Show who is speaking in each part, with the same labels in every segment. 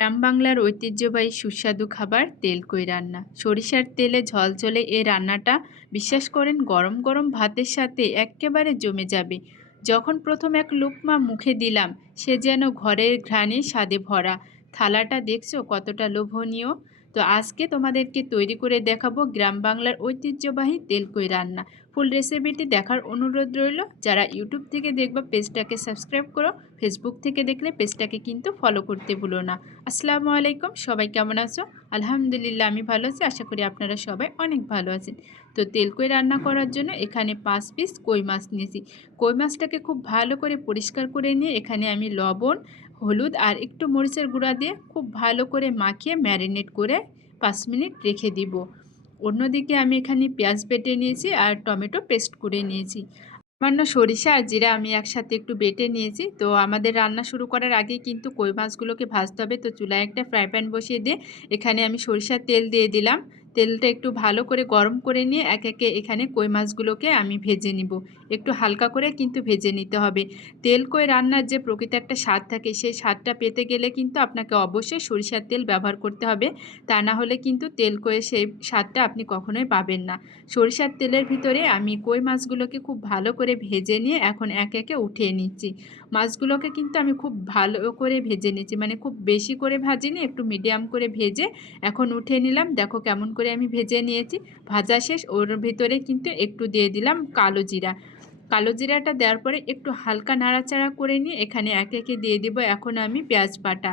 Speaker 1: গ্রাম বাংলার ঐতিহ্যবাহী সুস্বাদু খাবার তেলকই রান্না। সরিষার তেলে ঝলঝলে এ রান্নাটা, বিশ্বাস করেন গরম গরম ভাতের সাথে এক্কেবারে জমে যাবে। যখন প্রথম এক লুকমা মুখে দিলাম, সে যেন ঘরের ঘ্রাণে স্বাদে ভরা। থালাটা দেখছ কতটা লোভনীয়? তো আজকে তোমাদেরকে তৈরি করে দেখাবো গ্রাম বাংলার ঐতিহ্যবাহী তেলকই রান্না। ফুল রেসিপিটি দেখার অনুরোধ রইল। যারা ইউটিউব থেকে দেখবা পেজটাকে সাবস্ক্রাইব করো, ফেসবুক থেকে দেখলে পেজটাকে কিন্তু ফলো করতে ভুলো না। আসসালামু আলাইকুম, সবাই কেমন আছো? আলহামদুলিল্লাহ, আমি ভালো আছি। আশা করি আপনারা সবাই অনেক ভালো আছেন। তো তেলকই রান্না করার জন্য এখানে পাঁচ পিস কই মাছ নিয়েছি। কই মাছটাকে খুব ভালো করে পরিষ্কার করে নিয়ে এখানে আমি লবণ, হলুদ আর একটু মরিচের গুঁড়া দিয়ে খুব ভালো করে মাখিয়ে ম্যারিনেট করে পাঁচ মিনিট রেখে দিব। অন্যদিকে আমি এখানে পেঁয়াজ বেটে নিয়েছি আর টমেটো পেস্ট করে নিয়েছি। সামান্য সরিষা আর জিরা আমি একসাথে একটু বেটে নিয়েছি। তো আমাদের রান্না শুরু করার আগে কিন্তু কই মাছগুলোকে ভাজতে হবে। তো চুলায় একটা ফ্রাই প্যান বসিয়ে দিয়ে এখানে আমি সরিষার তেল দিয়ে দিলাম। তেলটা একটু ভালো করে গরম করে নিয়ে এক একে এখানে কই মাছগুলোকে আমি ভেজে নিব। একটু হালকা করে কিন্তু ভেজে নিতে হবে। তেল কই রান্নার যে প্রকৃত একটা স্বাদ থাকে, সেই স্বাদটা পেতে গেলে কিন্তু আপনাকে অবশ্যই সরিষার তেল ব্যবহার করতে হবে। তা না হলে কিন্তু তেল কয়ে সেই স্বাদটা আপনি কখনোই পাবেন না। সরিষার তেলের ভিতরে আমি কই মাছগুলোকে খুব ভালো করে ভেজে নিয়ে এখন এক একে উঠিয়ে নিচ্ছি। মাছগুলোকে কিন্তু আমি খুব ভালো করে ভেজে নিচ্ছি। মানে খুব বেশি করে ভাজিনি, একটু মিডিয়াম করে ভেজে এখন উঠিয়ে নিলাম। দেখো কেমন করে আমি ভেজে নিয়েছি। ভাজা শেষ, ওর ভিতরে কিন্তু একটু দিয়ে দিলাম কালো জিরা। কালো জিরাটা দেওয়ার পরে একটু হালকা নাড়াচাড়া করে নিয়ে এখানে একে একে দিয়ে দিব। এখন আমি পেঁয়াজ বাটা।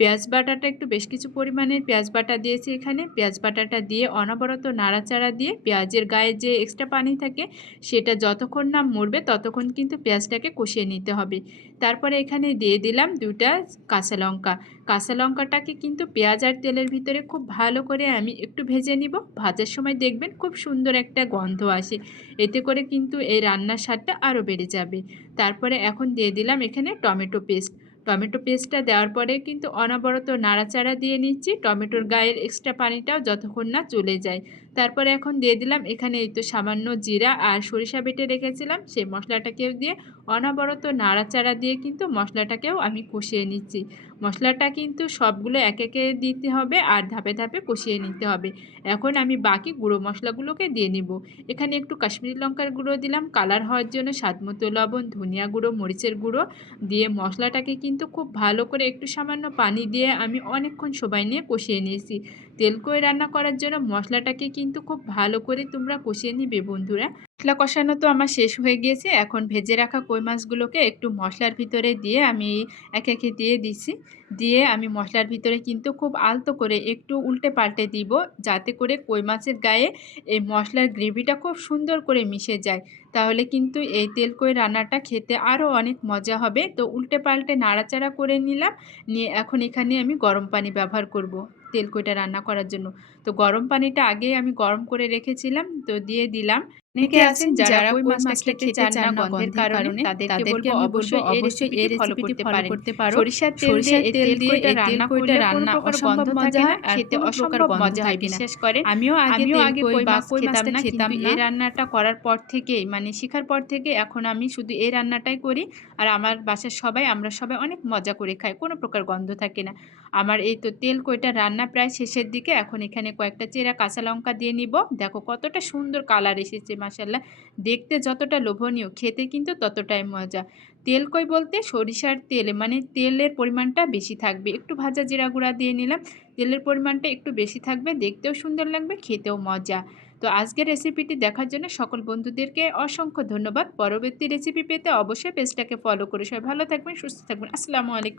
Speaker 1: পেঁয়াজ বাটাটা একটু বেশ কিছু পরিমাণের পেঁয়াজ বাটা দিয়েছি এখানে। পেঁয়াজ বাটাটা দিয়ে অনবরত নাড়াচাড়া দিয়ে পেঁয়াজের গায়ে যে এক্সট্রা পানি থাকে, সেটা যতক্ষণ না মরবে ততক্ষণ কিন্তু পেঁয়াজটাকে কষিয়ে নিতে হবে। তারপরে এখানে দিয়ে দিলাম দুটা কাঁচা লঙ্কা। কাঁচা লঙ্কাটাকে কিন্তু পেঁয়াজ আর তেলের ভিতরে খুব ভালো করে আমি একটু ভেজে নিব। ভাজার সময় দেখবেন খুব সুন্দর একটা গন্ধ আসে। এতে করে কিন্তু এই রান্নার স্বাদটা আরও বেড়ে যাবে। তারপরে এখন দিয়ে দিলাম এখানে টমেটো পেস্ট। টমেটো পেস্টটা দেওয়ার পরে কিন্তু অনবরত নাড়াচাড়া দিয়ে নিচ্ছি। টমেটোর গায়ের এক্সট্রা পানিটাও যতক্ষণ না চলে যায়। তারপরে এখন দিয়ে দিলাম এখানে এই তো সামান্য জিরা আর সরিষা বেটে রেখেছিলাম। সেই মশলাটাকেও দিয়ে অনবরত নাড়াচাড়া দিয়ে কিন্তু মশলাটাকেও আমি কষিয়ে নিচ্ছি। মশলাটা কিন্তু সবগুলো এক একে দিতে হবে আর ধাপে ধাপে কষিয়ে নিতে হবে। এখন আমি বাকি গুঁড়ো মশলাগুলোকে দিয়ে নিব। এখানে একটু কাশ্মীরি লঙ্কার গুঁড়ো দিলাম। কালার হওয়ার জন্য স্বাদমতো লবণ, ধনিয়া গুঁড়ো, মরিচের গুঁড়ো দিয়ে মশলাটাকে কিন্তু খুব ভালো করে একটু সামান্য পানি দিয়ে আমি অনেকক্ষণ সবাই নিয়ে কষিয়ে নিয়েছি। তেল কই রান্না করার জন্য মশলাটাকে কিন্তু খুব ভালো করে তোমরা কষিয়ে নিবে বন্ধুরা। মশলা কষানো তো আমার শেষ হয়ে গিয়েছে। এখন ভেজে রাখা কই মাছগুলোকে একটু মশলার ভিতরে দিয়ে আমি এক একে দিয়ে দিছি দিয়ে আমি মশলার ভিতরে কিন্তু খুব আলতো করে একটু উল্টে পাল্টে দিব, যাতে করে কই মাছের গায়ে এই মশলার গ্রেভিটা খুব সুন্দর করে মিশে যায়। তাহলে কিন্তু এই তেল কই রান্নাটা খেতে আরও অনেক মজা হবে। তো উল্টে পাল্টে নাড়াচাড়া করে নিলাম, নিয়ে এখন এখানে আমি গরম পানি ব্যবহার করব তেলকইটা রান্না করার জন্য। তো গরম পানিটা আগে আমি গরম করে রেখেছিলাম, তো দিয়ে দিলাম। অনেকে আছেন যারা কই মাছটা খেতে চান না গন্ধের কারণে তাদেরকে অবশ্যই অবশ্যই এই রেসিপিটি ফলো করতে পারো সরিষার তেল দিয়ে তেল দিয়ে এই রান্না করলে রান্না অসম্ভব মজা হয় আর খেতে অসম্ভব মজা হয় বিশেষ করে আমিও আমিও আগে কই মাছ খেতাম না খেতাম এই রান্নাটা করার পর থেকে মানে শেখার পর থেকে এখন আমি শুধু এই রান্নাটাই করি আর আমার বাসার সবাই আমরা সবাই অনেক মজা করে খাই কোনো প্রকার গন্ধ থাকে না। আমার এই তো তেল কইটা রান্না প্রায় শেষের দিকে এখন এখানে কয়েকটা চেরা কাঁচা লঙ্কা দিয়ে নিব। দেখো কতটা সুন্দর কালার এসেছে মাসাল্লাহ দেখতে যতটা লোভনীয়, খেতে কিন্তু ততটাই মজা। তেল কই বলতে? সরিষার তেল মানে তেলের পরিমাণটা বেশি থাকবে। একটু ভাজা জিরা গুঁড়া দিয়ে নিলাম, তেলের পরিমাণটা একটু বেশি থাকবে, দেখতেও সুন্দর লাগবে, খেতেও মজা। তো আজকের রেসিপিটি দেখার জন্য সকল বন্ধুদেরকে অসংখ্য ধন্যবাদ। পরবর্তী রেসিপি পেতে অবশ্যই পেজটাকে ফলো করে সবাই ভালো থাকবেন, সুস্থ থাকবেন। আসসালামু আলাইকুম।